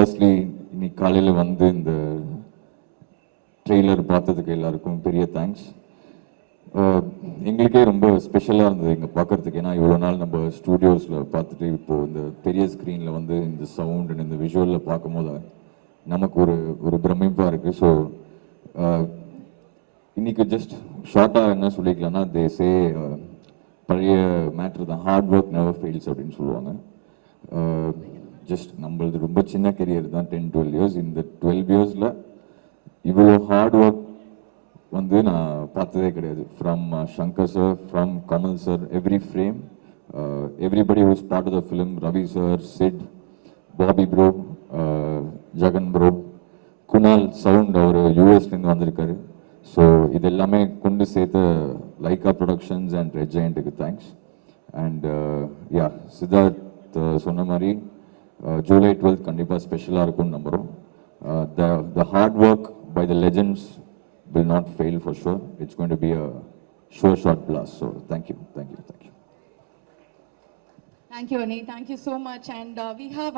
Firstly இன்னைக்கு காலையில் வந்து இந்த ட்ரெய்லர் பார்த்ததுக்கு எல்லாருக்கும் பெரிய தேங்க்ஸ். எங்களுக்கே ரொம்ப ஸ்பெஷலாக இருந்தது இங்கே பார்க்குறதுக்கு. ஏன்னா இவ்வளோ நாள் நம்ம ஸ்டூடியோஸில் பார்த்துட்டு இப்போது இந்த பெரிய ஸ்க்ரீனில் வந்து இந்த சவுண்ட் அண்ட் இந்த விஷுவலில் பார்க்கும்போது நமக்கு ஒரு பிரமிப்பாக இருக்குது. ஸோ இன்னைக்கு ஜஸ்ட் ஷார்ட்டாக என்ன சொல்லிக்கலாம்னா, தேசே பழைய மேட்ரு தான், ஹார்ட் ஒர்க் நெவர் ஃபெயில்ஸ் அப்படின்னு சொல்லுவாங்க. ஜஸ்ட் நம்மளது ரொம்ப சின்ன கெரியர் தான், 10-12 இயர்ஸ். இந்த 12 இயர்ஸில் இவ்வளோ ஹார்ட் ஒர்க் வந்து நான் பார்த்ததே கிடையாது. From Shankar sir, from Kamal sir, every frame, everybody who's part of the film, Ravi sir, Sid, Bobby bro, Jagan bro, Kunal sound, அவர் யூஎஸ்லேருந்து வந்திருக்காரு. ஸோ இது எல்லாமே கொண்டு சேர்த்த லைக்கா ப்ரொடக்ஷன்ஸ் அண்ட் ரெட் ஜெயண்ட்டுக்கு தேங்க்ஸ். அண்ட் யா, சித்தார்த் சொன்ன மாதிரி ஜூலை 12th கண்டிப்பாக ஸ்பெஷலாக இருக்கும்னு நம்புகிறோம். The hard work by the legends will not fail for sure. It's going to be a sure shot blast. So thank you. Thank you, Ani. Thank you so much. And we have